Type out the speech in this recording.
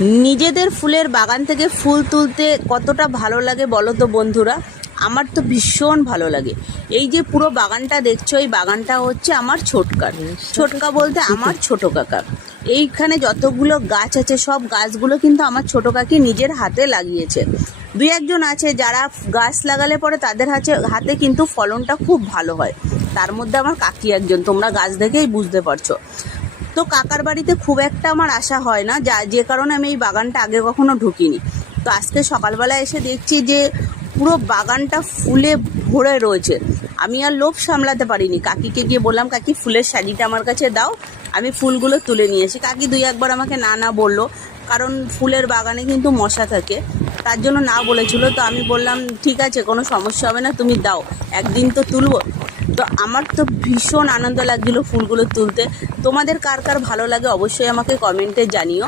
নিজেদের ফুলের বাগান থেকে ফুল তুলতে কতটা ভালো লাগে বলো তো বন্ধুরা। আমার তো ভীষণ ভালো লাগে। এই যে পুরো বাগানটা দেখছো, এই বাগানটা হচ্ছে আমার ছোটকার। ছোটকা বলতে আমার ছোট কাকা। এইখানে যতগুলো গাছ আছে সব গাছগুলো কিন্তু আমার ছোট কাকি নিজের হাতে লাগিয়েছে। দুই একজন আছে যারা গাছ লাগালে পরে তাদের হাতে কিন্তু ফলনটা খুব ভালো হয়। তার মধ্যে আমার কাকি একজন, তোমরা গাছ দেখেই বুঝতে পারছো। তো কাকার বাড়িতে খুব একটা আমার আসা হয় না, যে কারণে আমি এই বাগানটা আগে কখনো ঢুকিনি। তো আজকে সকালবেলা এসে দেখছি যে পুরো বাগানটা ফুলে ভরে রয়েছে। আমি আর লোভ সামলাতে পারিনি, কাকিকে গিয়ে বললাম, কাকি ফুলের শাড়িটা আমার কাছে দাও, আমি ফুলগুলো তুলে নিয়ে আসি। কাকি দুই একবার আমাকে না না বললো, কারণ ফুলের বাগানে কিন্তু মশা থাকে, তার জন্য না বলেছিল। তো আমি বললাম ঠিক আছে, কোনো সমস্যা হবে না, তুমি দাও, একদিন তো তুলবো। তো আমার তো ভীষণ আনন্দ লাগছিল ফুলগুলো তুলতে। তোমাদের কার কার ভালো লাগে অবশ্যই আমাকে কমেন্টে জানিও।